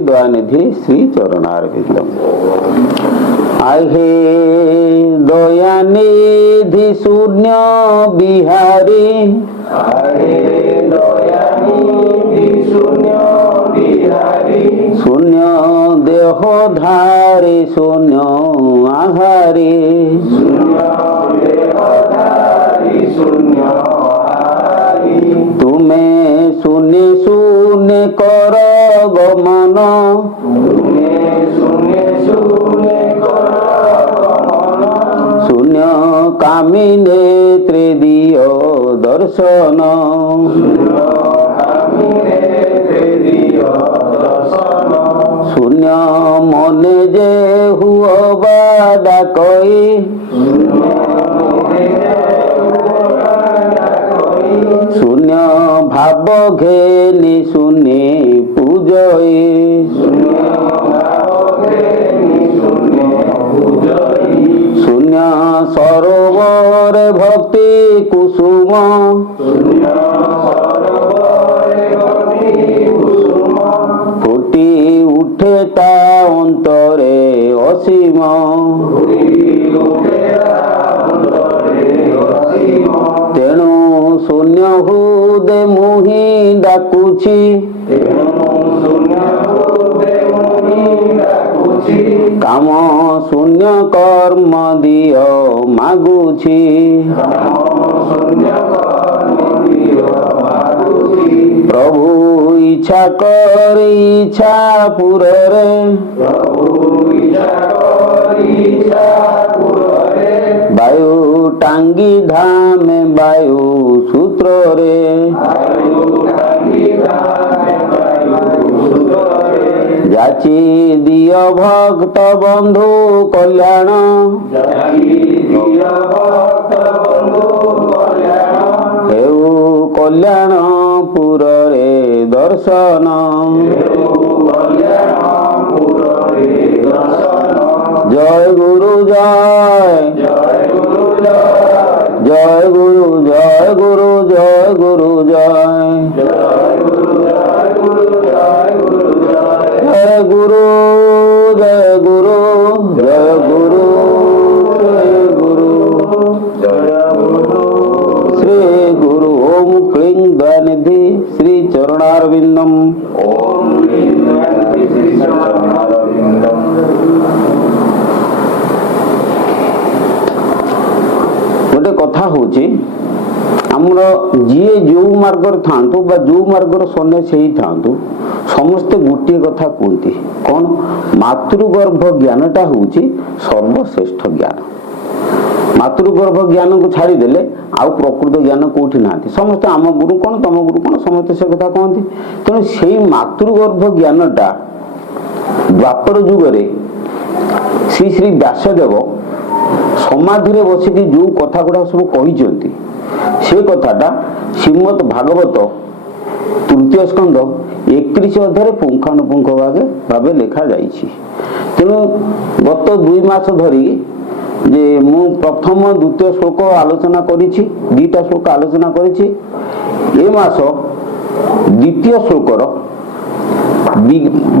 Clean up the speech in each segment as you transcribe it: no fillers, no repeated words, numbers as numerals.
दयानिधि श्री चरणारविंदम। आहे दयानिधि शून्य बिहारी, शून्य देह धारी शून्य आहारी, तुम्हें शून्य शून्य कर गमन, शून्य कामी नेत्रे दियो दर्शन, शून्य मने जे हुआ बादा कोई, शून्य भाव घेनी शून्य पूजई, शून्य सरोवर भक्ति कुसुम, फुटी उठे ता अंतरे असीम, तेणु शून्य हृदय मुहि डाकुछि, काम शून्य कर्म दियो मागुछि, प्रभु इच्छा कर इच्छा पुररे, वायु टांगी धाम वायु सूत्र रे, जाची दियो भक्त बंधु कल्याण, हेउ कल्याण पुर रे दर्शन, जय गुरु जय, जय गुरु जय गुरु जय गुरु जय गुरु जय, जय गुरु जय गुरु जय गुरु जय गुरु जय गुरु जय गुरु श्री गुरु ओम क्लीं दयानिधि श्री चरणारविंदम। ओम क्लीं दयानिधि श्री चरणारविंदम। गोटे कथा होची आमर जी जो मार्ग थांतु बा जो मार्गर सने से ही थांतु समस्ते गोटे कथा कहती कौन मातृगर्भ ज्ञानटा होची सर्वश्रेष्ठ ज्ञान। मातृगर्भ ज्ञान को छाड़देले आउ प्रकृत ज्ञान कौटी ना समस्ते आम गुरु कौन तम गुरु कौन समस्ते से कथा कहती। तेणु से मातृगर्भ ज्ञानटा द्वापर जुगरे श्री श्री व्यासदेव समाधि बसिकी जो कथा गुड़ा सब कही से कथाटा श्रीमद भागवत तृतीय स्कंद 31 अध्याय पुंखानुपुंख भावे लिखा जाइछि। तेणु गत 2 मास धरी जे मु प्रथम द्वितीय श्लोक आलोचना करिछि, 2टा श्लोक आलोचना करिछि। ए मास द्वितीय श्लोकर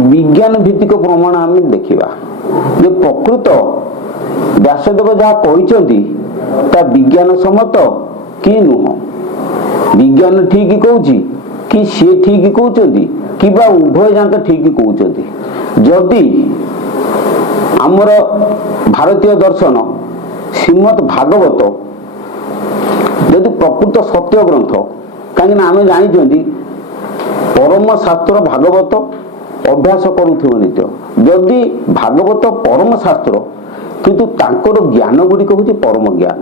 विज्ञान भित्तिक प्रमाण आम देखिबा जे प्रकृत व्यासदेव जहाँ कहते विज्ञान सम्मत कि नुह, विज्ञान ठीक कहूँ कि सी ठीक कहते कि उभय जाक ठीक कहते। जदि आमर भारतीय दर्शन श्रीमद भागवत यदि प्रकृत सत्य ग्रंथ कहीं आम जानी परम शास्त्र भागवत अभ्यास करुथिव नित्य, जदि भागवत परम शास्त्र किंतु तांकर ज्ञान गुड़िक हूँ परम ज्ञान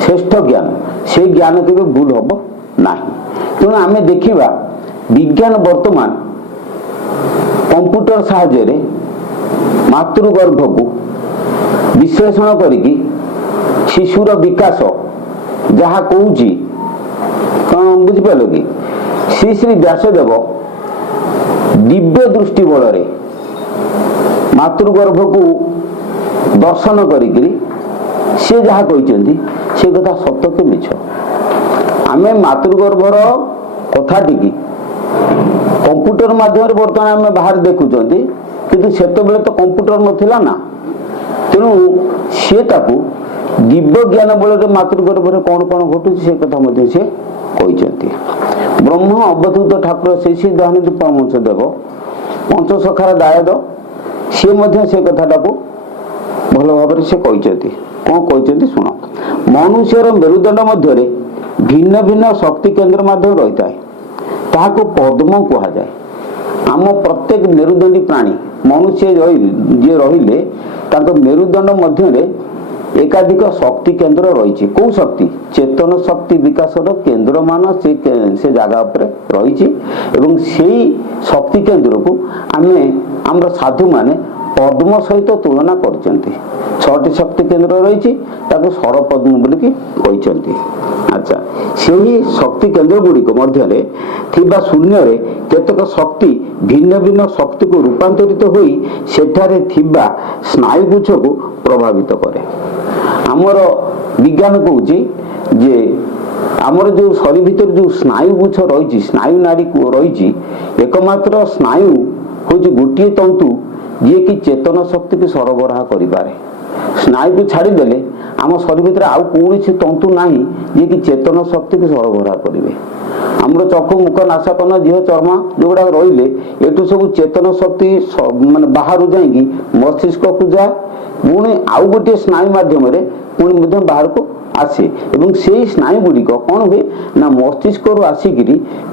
श्रेष्ठ ज्ञान, से ज्ञान केवे भूल हम ना। तेणु आम देखा विज्ञान वर्तमान कंप्यूटर साहाय्य मातृगर्भ को विश्लेषण करिकी शिशुर विकास जहाँ कहूँ कौन बुझिपाल कि श्री श्री व्यासदेव दिव्य दृष्टि बल मातृगर्भ को दर्शन करी सी जहाँ कहते से कथा सत्य कि मिछ। आम मातृगर्भर कथाटी कंप्यूटर माध्यम बर्तमान आम बाहर देखुं कि सेतबे तो कंप्यूटर नथिला ना तेणु सी दिव्य ज्ञान बल मातृगर्भ में कौन कौन घटू से कथा सी कहते ब्रह्म अवधूत ठाकुर श्री दयानंद परमहंस देव पंचसखार दायद सी से कथाटा को भल भाव से कहते कौन कहते शुण मनुष्यर मेरुदंड मध्य भिन्न भिन्न शक्ति केन्द्र माध्यम रही है ताको पद्म कहुए आम प्रत्येक मेरुदंडी प्राणी मनुष्य जे रहिले मेरुदंड मध्य एकाधिक शक्ति केन्द्र रही कौ शक्ति चेतन शक्ति विकास केन्द्र मान से जगह पर रही शक्ति केन्द्र को आम साधु माने पद्म सहित तुलना करछन्ति 6टी शक्ति केन्द्र रही सर पद्म बोलिकी कहते अच्छा से शक्ति केन्द्र गुड़िक मध्य शून्य रे केतक शक्ति भिन्न भिन्न शक्ति को रूपांतरित होई सेठारे थिबा स्नायुगुच्छ को प्रभावित करे आमर विज्ञान कहूँ जे आमर जो शरीर भीतर जो स्नायुगुच्छ रही स्नायु नाड़ी रही एकमात्र स्नायु हूँ गोटे तंतु जी कि चेतन शक्ति को सरबराह करें स्नायु को छाड़देले आम शरीर भीतर आउ कौन तंतु ना जी कि चेतन शक्ति को सरबराह करेंगे आमर चक्षु मुख नासाकन जीव चर्म जो गुड़ा रही एटू सब चेतन शक्ति माने बाहर जाइए मस्तिष्क को जाए पुणी आउ गोटे स्नायु माध्यम पुणी बाहर को आसे एवं से स्नायु गुड़िक कौन हुए ना मस्तिष्क आसिक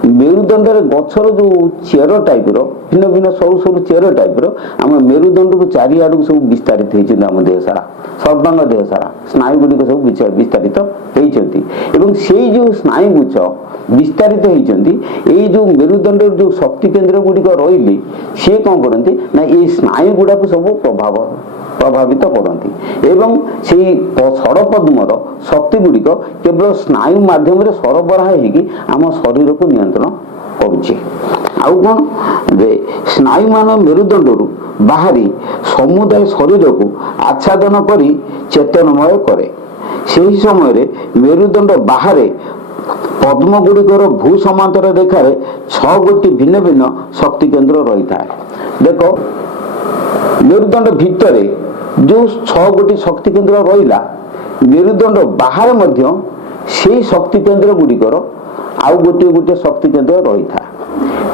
मेरुदंड गचर जो चेर टाइप भिन्न भिन्न सरु सरु चेर टाइप आम मेरुदंड को चारिआड़ सब विस्तारित होती आम देह सारा सर्वांग देह सारा स्नायु गुड़िक सब विस्तारित होती से जो स्नायुगुच्छ विस्तारित होती जो मेरुदंड जो शक्ति केन्द्र गुड़िक रही सी कौन करती ना ये स्नायु गुड़ा को सब प्रभावित करती एवं से षड़ पद्मर शक्ति गुड़िक केवल स्नायु माध्यम सरबराह होगी आम शरीर को नियंत्रण करुचे आउ कौन जे स्नायु मान मेरुदंड बाहरी समुदाय शरीर को आच्छादन करी चेतनमय करे से समय मेरुदंड बाहर पद्म गुड़िकर भू समांतर रेखार 6 गोटी भिन्न भिन्न शक्ति केन्द्र रही था देखो मेरुदंड भितर जो 6 गोटी शक्ति केन्द्र रहा मेरुदंड बाहर मध्य से शक्ति केन्द्र गुड़िकर आउ गोटे गोटे शक्ति केन्द्र रही था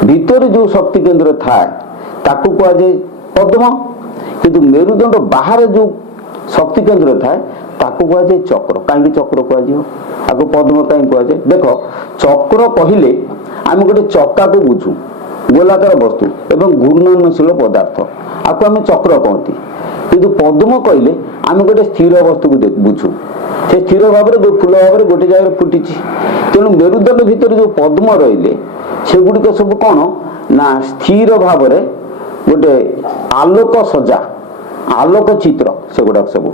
भितर जो शक्ति केन्द्र था ताकू कहुए पद्म किंतु मेरुदंड बाहर जो शक्ति केन्द्र था ताकू कहुए चक्र कहीं चक्र कहुए आपको पद्म कहीं कहुए देख चक्र कहले आम गोटे चक्का को बुझू गोलाकार वस्तु एवं घूर्णनशील पदार्थ आपको आम चक्र कहती किंतु पद्म कहले आम गोटे स्थिर वस्तु को बुझू से स्थिर भाव में फूल भाव में गोटे जगह फुटी तेणु मेरुदंड भितर जो पद्म रही से गुड़िक सब कौन ना स्थिर भाव में गोटे आलोक सजा आलोक चित्र से गुड़ाक सब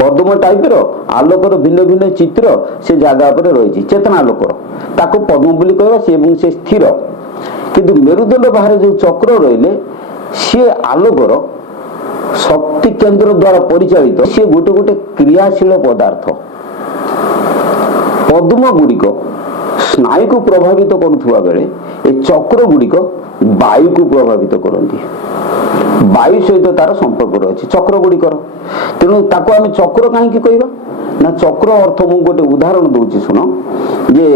पद्म टाइप आलोकर भिन्न भिन्न चित्र से जगह पर रही चेतना आलोकर ताको पद्म बोली कहवा से स्थिर किंतु मेरुदंड बाहर जो चक्र रही सी आलोकर शक्ति केन्द्र द्वारा परिचालित सी गोटे गोटे क्रियाशील पदार्थ पद्म गुड़िक स्नायु को प्रभावित करुवा बेले ए चक्र गुड़िक वायु को प्रभावित करती वायु सहित तार संपर्क रही चक्र गुड़िकर तेणु ताको आम चक्र कहीं कहवा ना चक्र अर्थ मु गोटे उदाहरण दूसरी शुण जे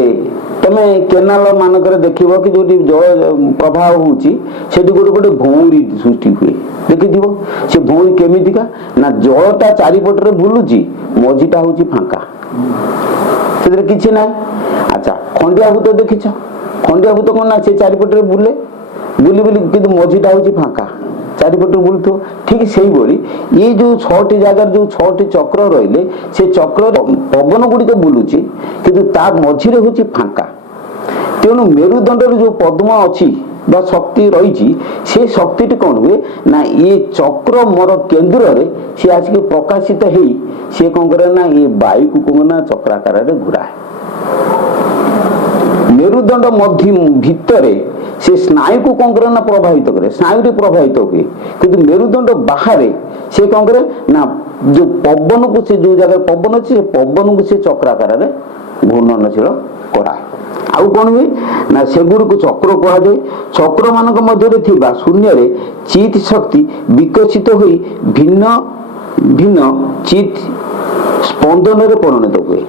तमे केनाल मानक देख कि जो जल प्रवाह होती गोटे गोटे भौरी सृष्टि हुए देखि से भौरी केमितिका ना जलटा चारिपटे बुलूची मझीटा हूँ फांका से किसी ना अच्छा खंडिया भूत देखिछ खंडिया भूत कौन ना से चारिपटे बुले बुली बुली कि मझीटा हूँ फांका चारिपटे बुलू ठीक से ये जो 6टी जगार जो 6टी चक्र रही से चक्र पवन गुड़िक बुलूची किंतु ता मझीरे हूँ फांका तेणु मेरुदंड जो पद्म अच्छी बा शक्ति रही से शक्ति कौन हुए ना ये चक्र मोर केन्द्र रे सी आसिक प्रकाशित हो सी कौन करे ना ये वायु को कौन ना चक्राकार घुराए मेरुदंड मध्य भितर से स्नायु को कौन करे ना प्रभावित करे स्नायु रे प्रभावित हुए किंतु मेरुदंड बाहर से कौन करे ना जो पवन को से जो जगह पवन अच्छे पवन को से चक्राकार घूर्णनशील कराए आउ कौन हुए ना सेगुड़ चक्र कहुए। चक्र मान मध्य शून्य चित शक्ति विकसित हो भिन्न भिन्न चित स्पंदन रे परिणत हुए।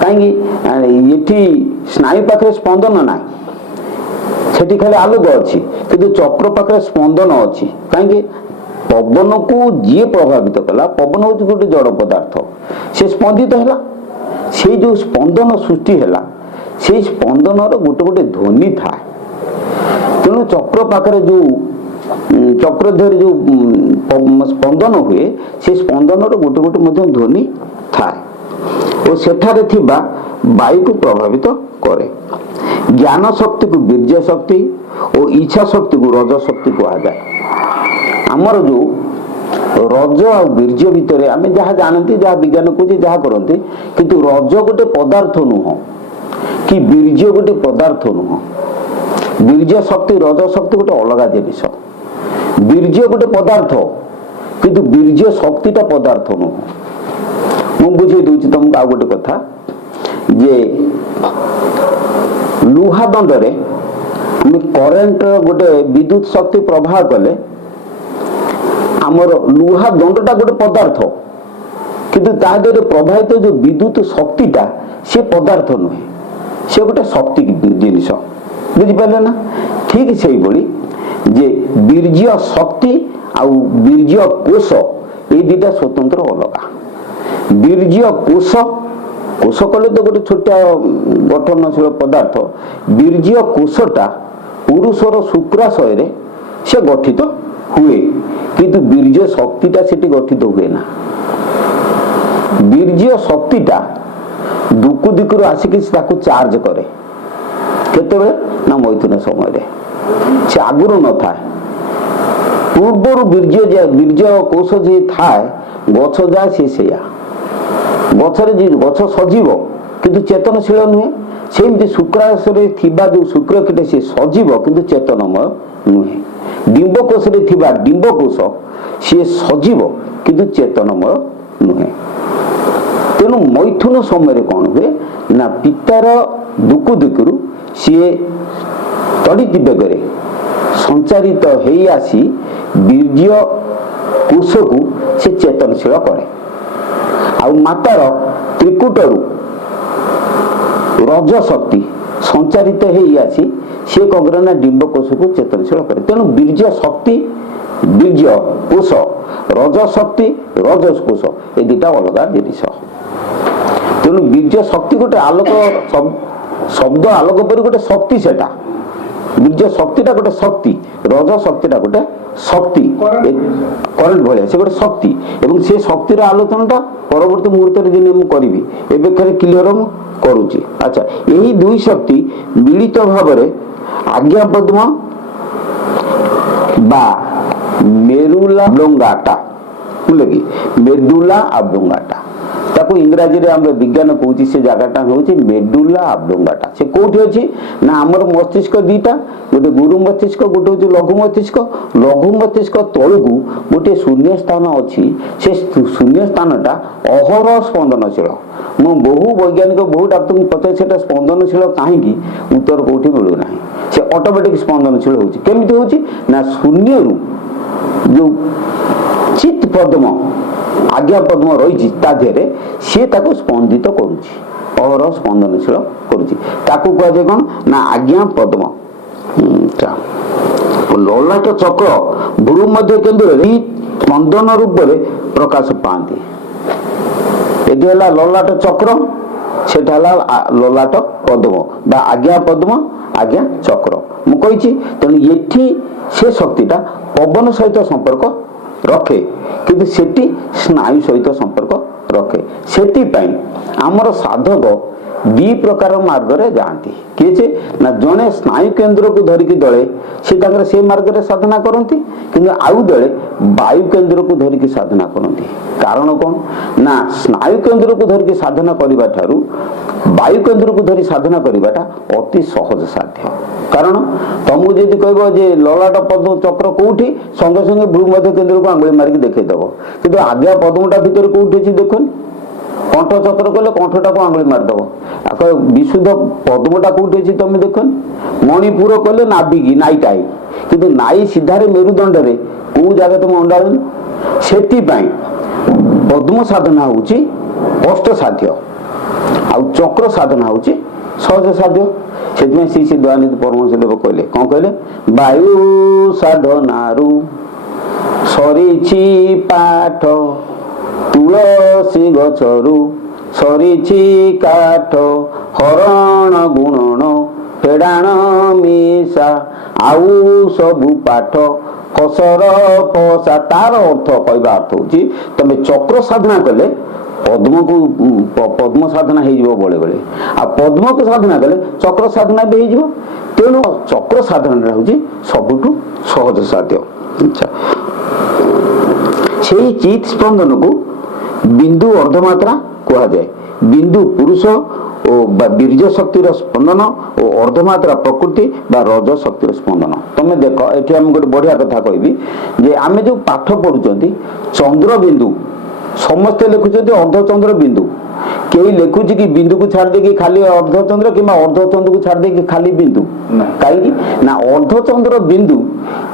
कहीं स्नायु पाखे स्पंदन ना सेठी खाली आलोक अच्छी किंतु चक्र पाखे स्पंदन अच्छी कहीं पवन को जी प्रभावित कला पवन हूँ गोटे जड़ पदार्थ से स्पंदित है से जो स्पंदन सृष्टि है से स्पंदन गोटे गोटे ध्वनि था तेणु चक्र पाखे जो चक्र देह जो स्पंदन हुए से स्पंदन गोटे गोटे ध्वनि था और सेठारे थिबा वायु को प्रभावित करे। ज्ञान शक्ति को वीर्य शक्ति और इच्छा शक्ति को रज शक्ति कहुए। आमर जो रज आ वीर्य भितर आम जहाँ जानती जहाँ विज्ञान कहे जहाँ करते किंतु रज गोटे पदार्थ नुह कि वीर्य गोटे पदार्थ नुह। वीर्य शक्ति रज शक्ति गोटे अलग जिनिस। वीर्य गोटे पदार्थ किंतु वीर्य शक्तिटा पदार्थ नुह। मु बुझे दूची तुमको आ गोटे कथा जे लुहा दंडरे आम करेन्ट गोटे विद्युत शक्ति प्रवाह कले आमर लुहा दंडटा गोटे पदार्थ किंतु ता देहरे प्रवाहित जो विद्युत शक्तिटा से पदार्थ नुहे से गोटे शक्ति जिनिस बुझिपारे ना। ठीक से भाई जे वीर्य शक्ति आउ वीर्य कोश ये दुटा स्वतंत्र अलग। वीर्य कोश कोश कले तो गोटे छोटा गठनशील पदार्थ वीर्य कोशटा पुरुषर शुक्राशय से गठित हुए किंतु वीर्य शक्तिटा सेठी गठित हुए ना। वीर्य शक्तिटा दुकु दिकु आसिक चार्ज करे केतेबे ना मैथुन समय से आगुरी न था पूर्वर वीर्य कोश जे थाए गछ जाए सी से गछरे गछ सजीव किंतु चेतनशील नुहे सेमती शुक्राशय जो शुक्रकीट से सजीव किंतु चेतनमय नुहे। डिंबकोश डिंबकोश सी सजीव किंतु चेतनमय नुहे। तेणु मैथुन समय कौन हुए ना पितार दुकु दिकु सी तड़ित बेगरे संचारित हो आसी वीर्य कोश को से चेतनशील करे। आउ मातार त्रिकुटरू रज शक्ति संचारित हो आसी सी कौन करे ना डिंबकोश को चेतनशील करे। तेणु वीर्य शक्ति वीर्य कोश रज शक्ति रज कोश ये दुटा अलग जिनिस। तेणु वीर्य शक्ति गोटे आलोक शब्द आलोक पर गोटे शक्ति सेटा वीर्य शक्तिटा गोटे शक्ति रज शक्तिटा गोटे शक्ति करेन्ट भाया से गोटे शक्ति एवं से शक्तिर आलोचनाटा परवर्ती मुहूर्त दिन करी एवं खाली क्लीयर करुच्ची। अच्छा यही दुई शक्ति मिलित भाव आज्ञा पद्म बा मेरुला ऑब्लोंगाटा बुझे मेडुला ऑब्लोंगाटा ताको इंग्राजी रे हमरे विज्ञान कहूची से जगहटा होची मेडुला ऑब्लोंगाटा से कोठी अछि ना हमर मस्तिष्क दीटा गोटे गुरु मस्तिष्क गोटे होची लघु मस्तिष्क तळकु गोटे शून्य स्थान अछि से शून्य स्थानटा अहर स्पंदनशील। मो बहु वैज्ञानिक बहु डॉक्टर पते सेटा स्पंदनशील काहे की उत्तर कोठी मिलु नाही से ऑटोमेटिक स्पंदनशील होची केमिति होची ना शून्य रु जो चित पद्म आज्ञा पद्म रही सी स्पंदित करुच्ची अहर स्पंदनशील करुच्ची ताकू कहुए कौन ना आज्ञा पद्म। ललाट चक्र भ्रू मध्य केंद्र स्पंदन रूप में प्रकाश पाती ये ललाट चक्र से ललाट पद्म बा आज्ञा पद्म आज्ञा चक्र मुझे तेणु ये से शक्तिटा पवन सहित संपर्क रखे किंतु सेठी स्नायु सहित संपर्क रखे सेठी पई आमर साधक दी प्रकार मार्ग रे जाती किए ना जड़े स्नायु केंद्र को धरिकी दले से मार्ग रे साधना करती किंतु आउ दले वायु केंद्र को धरिकी साधना करती। कारण कौन ना स्नायु केंद्र को धरिकी साधना करबा ठारू वायु केंद्र को धरी साधना करवाटा अति सहज साध्य। कारण तुमको जदि कह ललाट पद्म चक्र कौटी संगे संगे भ्रू मध्य केंद्र को आंगुली मारिक देखईदेव कि आज्ञा पद्मटा भितर कौटी अच्छी देखुन कंठ चक्र कले कंठटा को आंगुली मारदब आक विशुद्ध पद्मटा कौटी अच्छी तुम देख मणिपुर कले नाभि की नाईटाई किंतु नाई सीधारे मेरुदंड रे को जगह तुम अंडा से पद्म साधना हूँ कष्ट साध्य आ चक्र साधना हूँ सहज साध्य से श्री श्री दयानंद परमहंसदेव कहले कौन कहले वायु साधनारू सरीछि पाठ तुलसी गछरू सरीछि काठ हरण गुणन फेडाण मिशा आउ सबु पाठ कसर पसा तार अर्थ कहवा अर्थ होची तमे चक्र साधना कले पद्म को पद्म साधना हो बड़े बड़े आ पद्म को साधना कले चक्र साधना भी हो तेणु चक्र साधना हूँ सबुठू सहज साध्य अच्छा से चित स्पंदन को बिंदु अर्धमात्रा कह जाए बिंदु पुरुष वीर्य शक्तिर स्पंदन और अर्धमात्रा प्रकृति बा रज शक्तिर स्पंदन तुम देख ये आम गोटे बढ़िया कथा कहबी जे आमे जो पाठ पढ़ुचंती चंद्र बिंदु समस्ते लिखुचंती अर्धचंद्र बिंदु कई लिखुची कि बिंदु को छाड़ देकी खाली अर्धचंद्र कि अर्धचंद्र को छाड़ देकी खाली बिंदु कहीं ना अर्धचंद्र बिंदु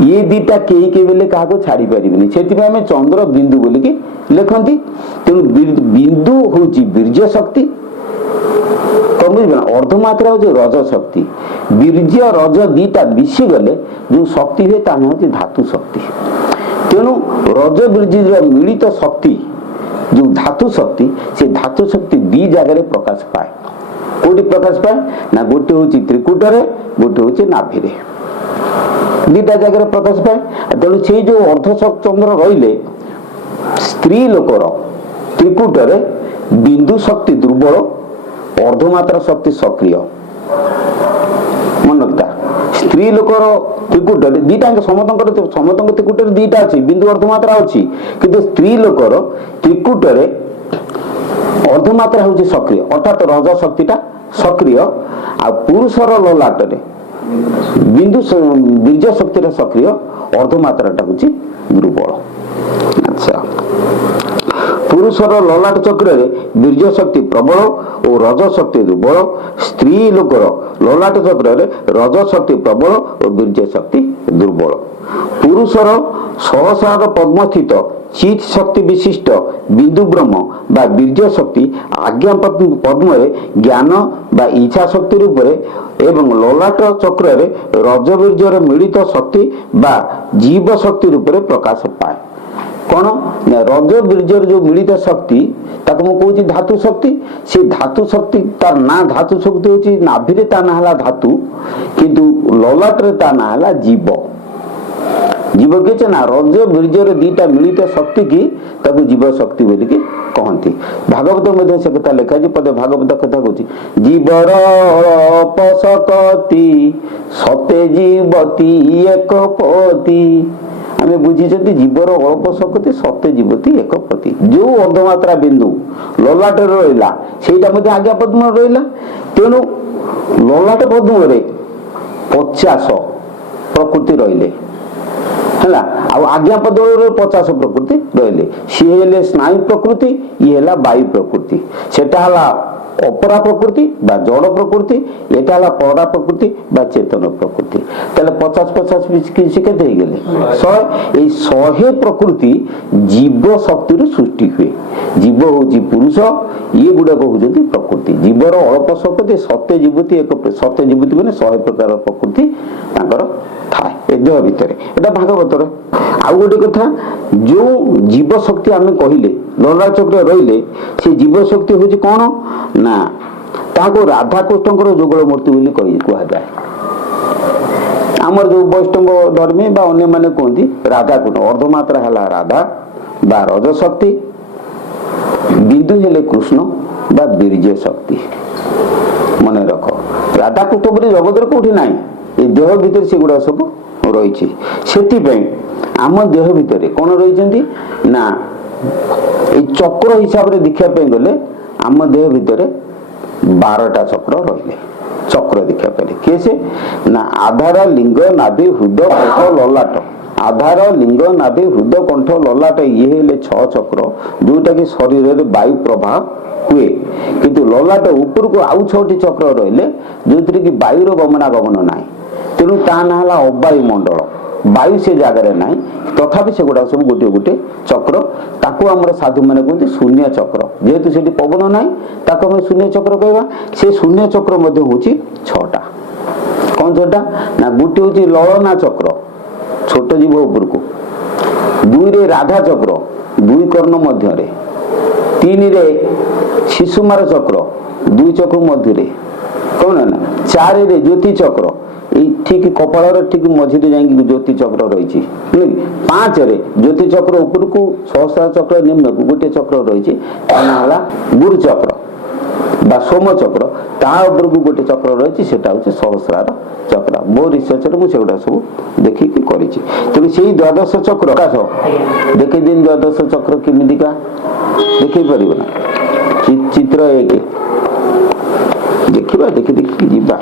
ये दीटा कई के बेले क्या छाड़ी पारे से आम चंद्र बिंदु बोलिकी लिखती तेणु बिंदु हूँ वीर्य शक्ति तुम बुझे अर्धमात्रा हूँ रज शक्ति वीर्य रज दीटा मिशी गले जो शक्ति हुए ता हूँ धातु शक्ति तेणु रज वीर्य मिलित शक्ति जो धातु शक्ति से धातु शक्ति दी जगह प्रकाश पाए कोटी प्रकाश पाए ना गोटे हूँ त्रिकूट गोटे हूँ नाभि दीटा जगह प्रकाश पाए तेणु से जो अर्धचंद्र रहिले स्त्री लोकर त्रिकूट बिंदु शक्ति दुर्बल अर्धमात्रा शक्ति सक्रिय मन रखता स्त्री लोकर त्रिकूट दीटा समस्त त्रिकूट दीटा अच्छी बिंदु अर्धमात्रा अच्छी किंतु स्त्री लोकर त्रिकूट अर्धमात्रा हूँ सक्रिय अर्थात रज शक्तिटा सक्रिय आ पुरुषर ललाटरे बिंदु वीर्य शक्ति सक्रिय अर्धमात्राटा हूँ दुर्बल अच्छा पुरुषर ललाट चक्र वीर्य शक्ति प्रबल और रज शक्ति दुर्बल स्त्री लोकर ललाट चक्र रज शक्ति प्रबल और वीर्य शक्ति दुर्बल पुरुषर सहस्रार पद्म स्थित चित शक्ति विशिष्ट बिंदु ब्रह्म बा वीर्य शक्ति आज्ञा पद्म ज्ञान बा इच्छा शक्ति रूप एवं ललाट चक्र रज वीर्यर मिलित शक्ति बा जीव शक्ति रूप प्रकाश पाए कौन रज वीर्यर जो मिलित शक्ति ताको मु कहूँ धातु शक्ति से धातु शक्ति तार ना धातु शक्ति होची नाभि ता ना धातु किंतु ललाट रे ता ना जीव जीव के ना रज वीर्यर दीटा मिलित शक्ति की ताको जीव शक्ति बोली की कहती भागवत में से कथा लिखा पदे भागवत कथा कहूँ जीवर पशकती सते जीवती एक पति आमे बुझीचंती जीवर अल्प शक्ति सत्य जीवती एक पति जो अर्धमात्रा बिंदु ललाट रहा से आज्ञा पद्म रहा तेणु ललाट पद्म 50 प्रकृति रहिले है आज्ञा पद्म 50 प्रकृति रहिले सी हेले स्नायु प्रकृति ये है वायु प्रकृति सेटा अपरा प्रकृति बा जड़ प्रकृति एटा हला परा प्रकृति बा चेतन प्रकृति ताले 50-50 किसी केते हे गेले 100 प्रकृति जीव शक्ति रो सृष्टि हुए जीव होची पुरुष ये गुडा को होजती प्रकृति जीवर अल्प शक्ति सत्य जीवती एक सत्य जीवती माने 100 प्रकार प्रकृति तांकर थाए देह भितर एटा भागवत रे आउ गोटे कथा जो जीव शक्ति आमे कहिले लला चक्र रहिले से जीव शक्ति होची कोन ना ताको राधा कृष्णकर जुगल मूर्ति बोली कहि कुहा जाय आमर जो वैष्णव धर्मी बा अन्य माने कहती राधा कृष्ण अर्धमात्रा हला राधा बा रज शक्ति बिंदु हेले कृष्ण बा वीर्य शक्ति मन रख राधा कृष्ण बोली जगत कोठी नाही ए देह भीतर से गुडा सब रही से आम देह भितर कौन रही ना चक्र हिसाब से देखा गले आम देह भितर 12टा चक्र रहिले चक्र देखा पारे किए से ना आधार लिंग नाभि हृदय कठ ललाट आधार लिंग नाभि हृदय कंठ ललाट ये हेले 6 चक्र जोटा कि शरीर रे वायु प्रवाह हुए किंतु ललाट ऊपर को आउ 6टी चक्र रहिले जोथि कि वायु रो गमनागमन नाही तेणु ता ना हला अवायु मंडल वायु से जगह नहीं तथापि से गुड़ा सब गोटे गोटे चक्र ताकू आमर साधु मैंने कहते शून्य चक्र जेहेतु से पवन ना ताको हम शून्य चक्र कहवा से शून्य चक्र मध्य होची 6टा कौन 6टा ना गोटे होची ललना चक्र छोट जीव ऊपर को 2 रे राधा चक्र 2 कर्ण मध्य रे 3 रे शिशुमार चक्र 2 चक्र मध्य रे कौन ना 4 रे ज्योति चक्र ठीक कपाल ठीक मझे जाइए ज्योति चक्र रही 5 रे ज्योति चक्र ऊपर को सहस्र चक्र निम्न को गोटे चक्र रही गुरु चक्र बा सोम चक्र ता ऊपर को गोटे चक्र रही सहस्रार चक्र मो रिसर्च मुझे सब देखिकी करी तेणु से द्वादश चक्र का देखे दिन द्वादश चक्र किमिका देख पार ना चित्र एक देखा देखी देखी जीवा